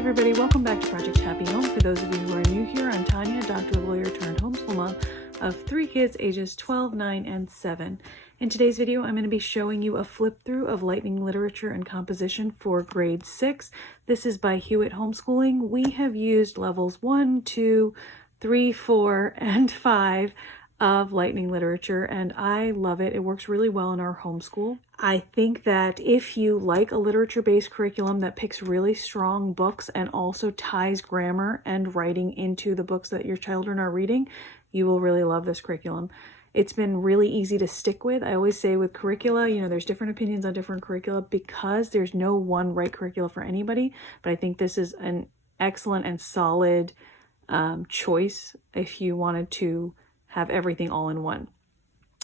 everybody, welcome back to Project Happy Home. For those of you who are new here, I'm Tanya, doctor, lawyer, turned homeschool mom of 3 kids ages 12, 9, and 7. In today's video, I'm going to be showing you a flip through of Lightning Literature and Composition for grade 6. This is by Hewitt Homeschooling. We have used levels 1, 2, 3, 4, and 5 of Lightning Literature, and I love it. It works really well in our homeschool. I think that if you like a literature-based curriculum that picks really strong books and also ties grammar and writing into the books that your children are reading, you will really love this curriculum. It's been really easy to stick with. I always say with curricula, there's different opinions on different curricula because there's no one right curricula for anybody, but I think this is an excellent and solid choice if you wanted to have everything all in one.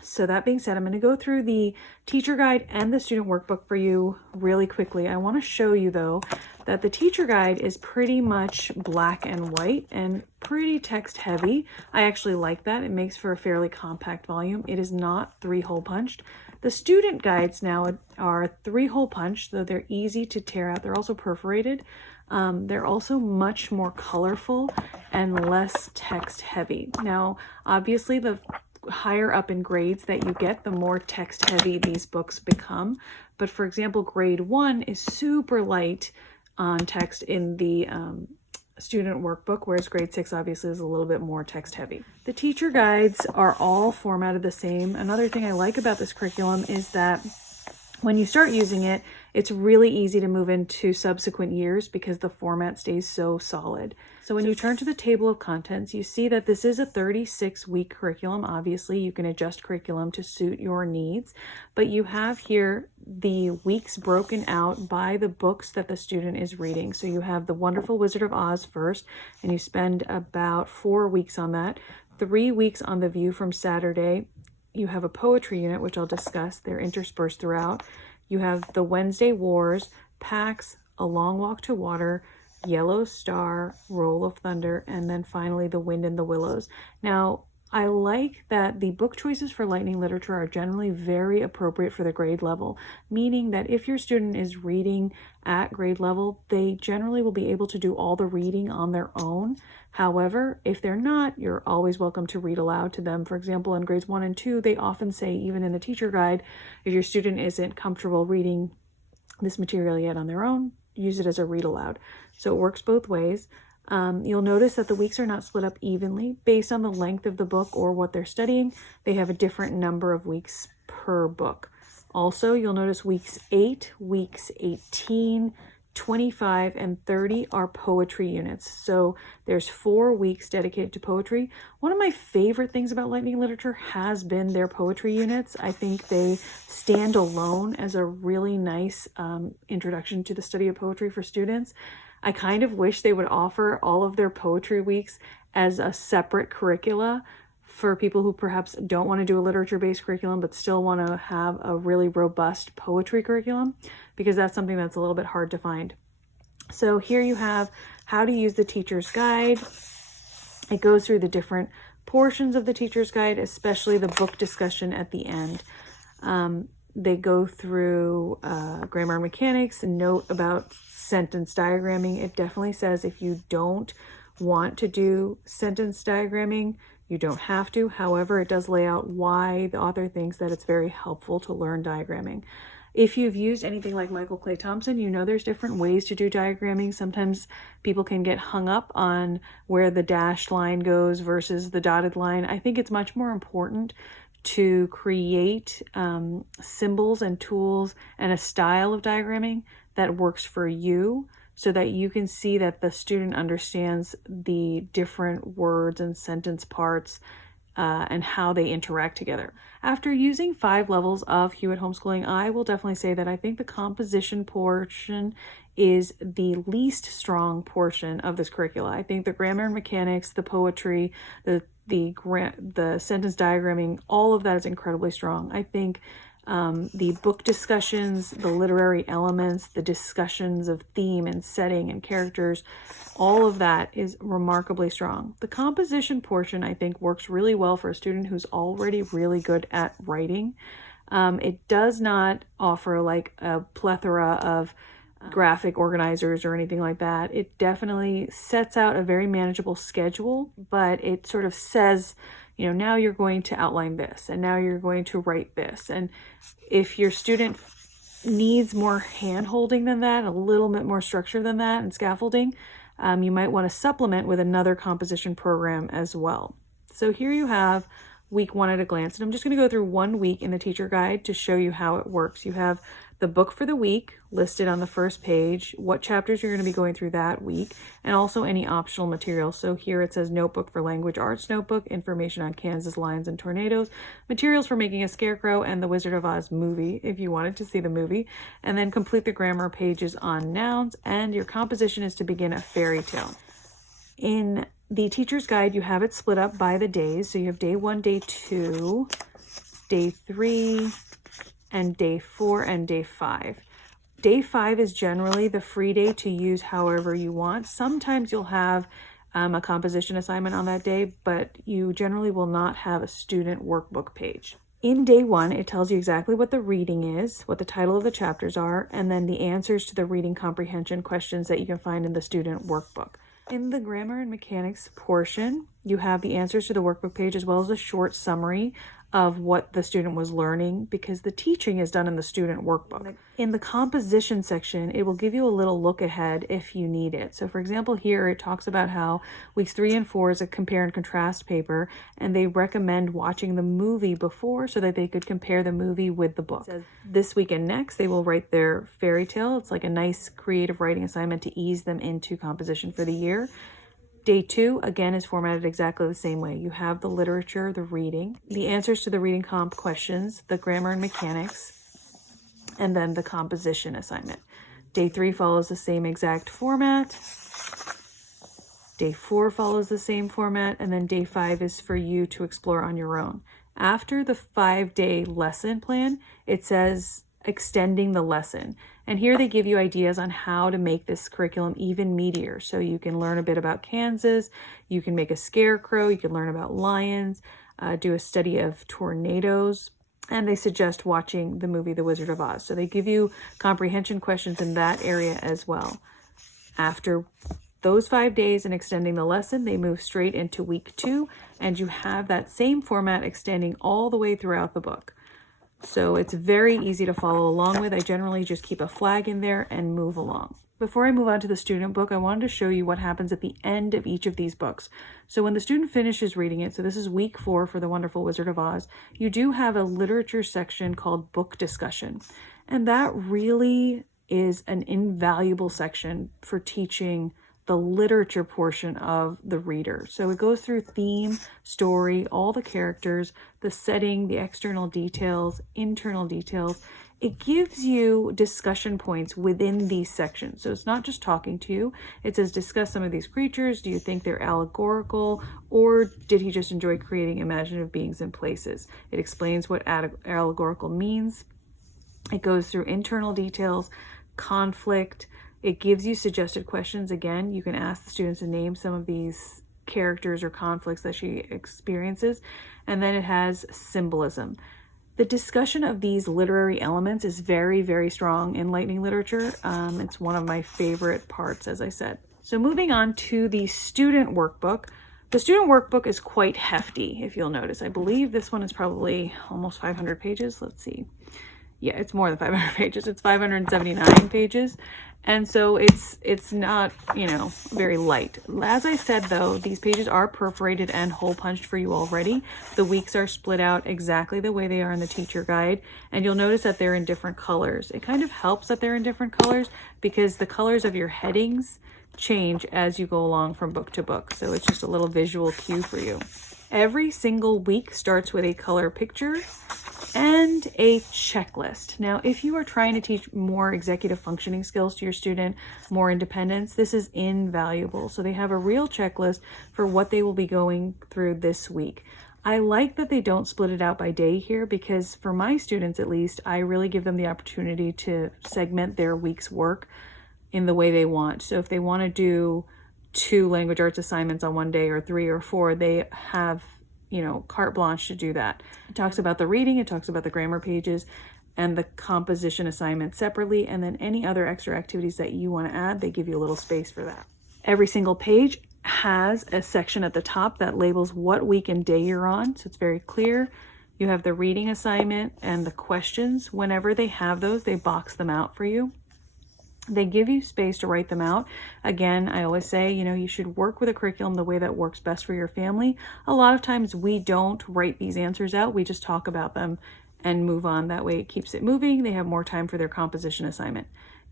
So that being said, I'm going to go through the teacher guide and the student workbook for you really quickly. I want to show you though that the teacher guide is pretty much black and white and pretty text heavy. I actually like that. It makes for a fairly compact volume. It is not 3-hole punched. The student guides now are 3-hole punched, though they're easy to tear out. They're also perforated. They're also much more colorful and less text heavy. Now, obviously, the higher up in grades that you get, the more text heavy these books become. But for example, grade 1 is super light on text in the student workbook, whereas grade 6 obviously is a little bit more text heavy. The teacher guides are all formatted the same. Another thing I like about this curriculum is that when you start using it, it's really easy to move into subsequent years because the format stays so solid. So when you turn to the table of contents, you see that this is a 36-week curriculum. Obviously, you can adjust curriculum to suit your needs, but you have here the weeks broken out by the books that the student is reading. So you have The Wonderful Wizard of Oz first, and you spend about 4 weeks on that, 3 weeks on The View from Saturday. You have a poetry unit, which I'll discuss. They're interspersed throughout. You have The Wednesday Wars, Pax, A Long Walk to Water, Yellow Star, Roll of Thunder, and then finally The Wind in the Willows. Now, I like that the book choices for Lightning Literature are generally very appropriate for the grade level, meaning that if your student is reading at grade level, they generally will be able to do all the reading on their own. However, if they're not, you're always welcome to read aloud to them. For example, in grades 1 and 2, they often say, even in the teacher guide, if your student isn't comfortable reading this material yet on their own, use it as a read aloud. So it works both ways. You'll notice that the weeks are not split up evenly based on the length of the book or what they're studying. They have a different number of weeks per book. Also, you'll notice weeks 8, weeks 18, 25, and 30 are poetry units. So there's 4 weeks dedicated to poetry. One of my favorite things about Lightning Literature has been their poetry units. I think they stand alone as a really nice introduction to the study of poetry for students. I kind of wish they would offer all of their poetry weeks as a separate curricula for people who perhaps don't want to do a literature-based curriculum but still want to have a really robust poetry curriculum, because that's something that's a little bit hard to find. So here you have how to use the teacher's guide. It goes through the different portions of the teacher's guide, especially the book discussion at the end. They go through grammar and mechanics, and note about sentence diagramming. It definitely says if you don't want to do sentence diagramming, you don't have to. However, it does lay out why the author thinks that it's very helpful to learn diagramming. If you've used anything like Michael Clay Thompson, you know there's different ways to do diagramming. Sometimes people can get hung up on where the dashed line goes versus the dotted line. I think it's much more important to create symbols and tools and a style of diagramming that works for you, so that you can see that the student understands the different words and sentence parts and how they interact together. After using 5 levels of Hewitt Homeschooling, I will definitely say that I think the composition portion is the least strong portion of this curricula. I think the grammar and mechanics, the poetry, the sentence diagramming, all of that is incredibly strong. I think the book discussions, the literary elements, the discussions of theme and setting and characters, all of that is remarkably strong. The composition portion, I think, works really well for a student who's already really good at writing. It does not offer like a plethora of graphic organizers or anything like that. It definitely sets out a very manageable schedule, but it sort of says, you know, now you're going to outline this, and now you're going to write this. And if your student needs more hand-holding than that, a little bit more structure than that and scaffolding, you might want to supplement with another composition program as well. So here you have week 1 at a glance, and I'm just going to go through 1 week in the teacher guide to show you how it works. You have the book for the week listed on the first page, what chapters you're going to be going through that week, and also any optional materials. So here it says notebook for language arts notebook, information on Kansas lions and tornadoes, materials for making a scarecrow, and the Wizard of Oz movie if you wanted to see the movie, and then complete the grammar pages on nouns, and your composition is to begin a fairy tale. In the teacher's guide, you have it split up by the days. So you have day 1, day 2, day 3, and day 4 and day 5. Day 5 is generally the free day to use however you want. Sometimes you'll have a composition assignment on that day, but you generally will not have a student workbook page. In day 1, it tells you exactly what the reading is, what the title of the chapters are, and then the answers to the reading comprehension questions that you can find in the student workbook. In the grammar and mechanics portion, you have the answers to the workbook page as well as a short summary of what the student was learning, because the teaching is done in the student workbook. In the composition section, it will give you a little look ahead if you need it. So for example, here it talks about how weeks 3 and 4 is a compare and contrast paper, and they recommend watching the movie before so that they could compare the movie with the book. This week and next, they will write their fairy tale. It's like a nice creative writing assignment to ease them into composition for the year. Day 2, again, is formatted exactly the same way. You have the literature, the reading, the answers to the reading comp questions, the grammar and mechanics, and then the composition assignment. Day 3 follows the same exact format. Day 4 follows the same format, and then day 5 is for you to explore on your own. After the 5-day lesson plan, it says extending the lesson. And here they give you ideas on how to make this curriculum even meatier. So you can learn a bit about Kansas, you can make a scarecrow, you can learn about lions, do a study of tornadoes, and they suggest watching the movie The Wizard of Oz. So they give you comprehension questions in that area as well. After those 5 days and extending the lesson, they move straight into week 2, and you have that same format extending all the way throughout the book. So it's very easy to follow along with. I generally just keep a flag in there and move along. Before I move on to the student book, I wanted to show you what happens at the end of each of these books. So when the student finishes reading it, so this is week 4 for The Wonderful Wizard of Oz, you do have a literature section called book discussion. And that really is an invaluable section for teaching the literature portion of the reader. So it goes through theme, story, all the characters, the setting, the external details, internal details. It gives you discussion points within these sections. So it's not just talking to you. It says, discuss some of these creatures. Do you think they're allegorical, or did he just enjoy creating imaginative beings and places? It explains what allegorical means. It goes through internal details, conflict. It gives you suggested questions. Again, you can ask the students to name some of these characters or conflicts that she experiences. And then it has symbolism. The discussion of these literary elements is very, very strong in Lightning Literature. It's one of my favorite parts, as I said. So moving on to the student workbook. The student workbook is quite hefty, if you'll notice. I believe this one is probably almost 500 pages. Let's see. Yeah, it's more than 500 pages. It's 579 pages. And so it's not, very light. As I said, though, these pages are perforated and hole punched for you already. The weeks are split out exactly the way they are in the teacher guide. And you'll notice that they're in different colors. It kind of helps that they're in different colors because the colors of your headings change as you go along from book to book. So it's just a little visual cue for you. Every single week starts with a color picture and a checklist. Now, if you are trying to teach more executive functioning skills to your student, more independence, this is invaluable. So they have a real checklist for what they will be going through this week. I like that they don't split it out by day here because for my students, at least, I really give them the opportunity to segment their week's work in the way they want. So if they want to do 2 language arts assignments on one day or 3 or 4, they have carte blanche to do that. It talks about the reading, it talks about the grammar pages, and the composition assignment separately, and then any other extra activities that you want to add, they give you a little space for that. Every single page has a section at the top that labels what week and day you're on, so it's very clear. You have the reading assignment and the questions. Whenever they have those, they box them out for you. They give you space to write them out. Again, I always say, you know, you should work with a curriculum the way that works best for your family. A lot of times we don't write these answers out. We just talk about them and move on. That way it keeps it moving. They have more time for their composition assignment.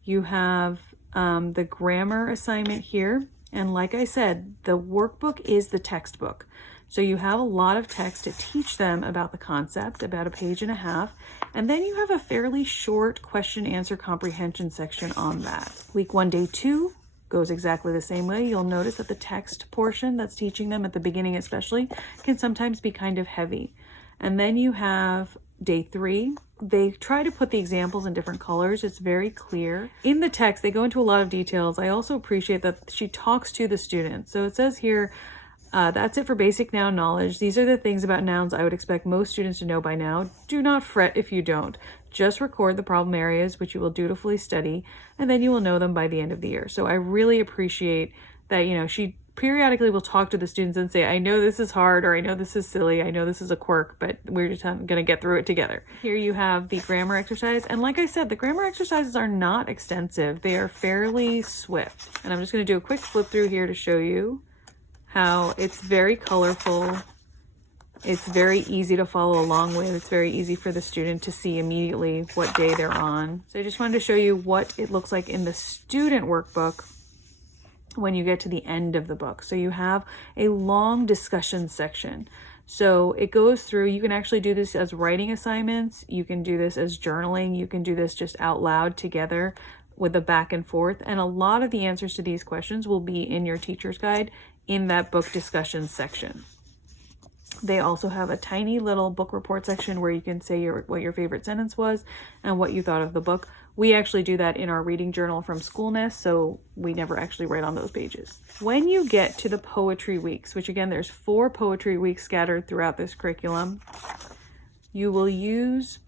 You have the grammar assignment here. And like I said, the workbook is the textbook. So you have a lot of text to teach them about the concept, about a page and a half. And then you have a fairly short question answer comprehension section on that. Week 1, day 2 goes exactly the same way. You'll notice that the text portion that's teaching them at the beginning especially can sometimes be kind of heavy. And then you have day 3. They try to put the examples in different colors. It's very clear. In the text, they go into a lot of details. I also appreciate that she talks to the students. So it says here, that's it for basic noun knowledge. These are the things about nouns I would expect most students to know by now. Do not fret if you don't. Just record the problem areas, which you will dutifully study, and then you will know them by the end of the year. So I really appreciate that, you know, she periodically will talk to the students and say, I know this is hard, or I know this is silly, I know this is a quirk, but we're just going to get through it together. Here you have the grammar exercise. And like I said, the grammar exercises are not extensive. They are fairly swift. And I'm just going to do a quick flip through here to show you how it's very colorful. It's very easy to follow along with. It's very easy for the student to see immediately what day they're on. So I just wanted to show you what it looks like in the student workbook when you get to the end of the book. So you have a long discussion section. So it goes through, you can actually do this as writing assignments. You can do this as journaling. You can do this just out loud together with a back and forth. And a lot of the answers to these questions will be in your teacher's guide in that book discussion section. They also have a tiny little book report section where you can say what your favorite sentence was and what you thought of the book. We actually do that in our reading journal from School Nest, so we never actually write on those pages. When you get to the poetry weeks, which again, there's 4 poetry weeks scattered throughout this curriculum, you will use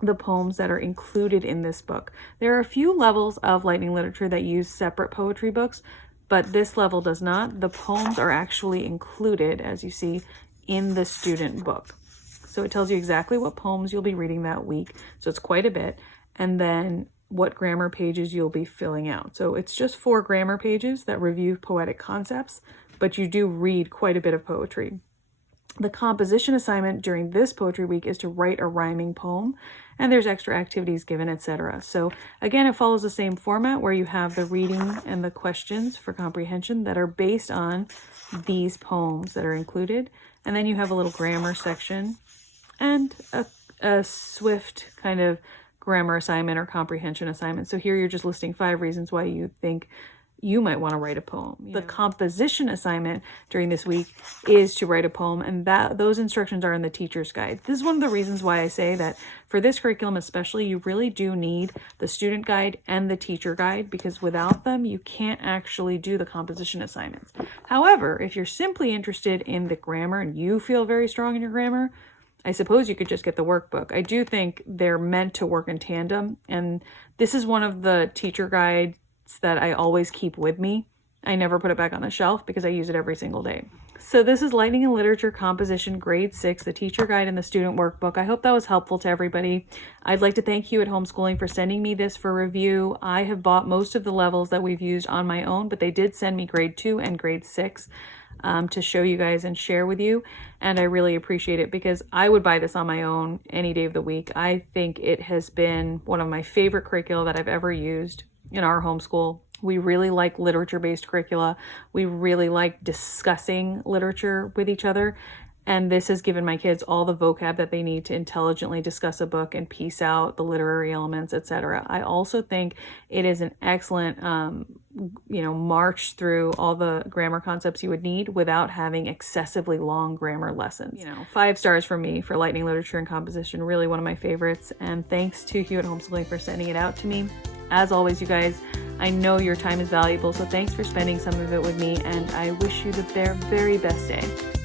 the poems that are included in this book. There are a few levels of Lightning Literature that use separate poetry books, but this level does not. The poems are actually included, as you see, in the student book. So it tells you exactly what poems you'll be reading that week. So it's quite a bit. And then what grammar pages you'll be filling out. So it's just 4 grammar pages that review poetic concepts, but you do read quite a bit of poetry. The composition assignment during this poetry week is to write a rhyming poem, and there's extra activities given, etc. So again, it follows the same format where you have the reading and the questions for comprehension that are based on these poems that are included. And then you have a little grammar section and a swift kind of grammar assignment or comprehension assignment. So here you're just listing 5 reasons why you think you might want to write a poem. The composition assignment during this week is to write a poem, and those instructions are in the teacher's guide. This is one of the reasons why I say that for this curriculum especially, you really do need the student guide and the teacher guide, because without them, you can't actually do the composition assignments. However, if you're simply interested in the grammar and you feel very strong in your grammar, I suppose you could just get the workbook. I do think they're meant to work in tandem, and this is one of the teacher guides that I always keep with me. I never put it back on the shelf because I use it every single day. So this is Lightning in Literature Composition Grade 6, the teacher guide and the student workbook. I hope that was helpful to everybody. I'd like to thank you at Homeschooling for sending me this for review. I have bought most of the levels that we've used on my own, but they did send me Grade 2 and Grade 6 to show you guys and share with you. And I really appreciate it because I would buy this on my own any day of the week. I think it has been one of my favorite curricula that I've ever used in our homeschool. We really like literature-based curricula. We really like discussing literature with each other. And this has given my kids all the vocab that they need to intelligently discuss a book and piece out the literary elements, etc. I also think it is an excellent, march through all the grammar concepts you would need without having excessively long grammar lessons. 5 stars from me for Lightning Literature and Composition, really one of my favorites. And thanks to Hugh at Homeschooling for sending it out to me. As always, you guys, I know your time is valuable, so thanks for spending some of it with me, and I wish you the very best day.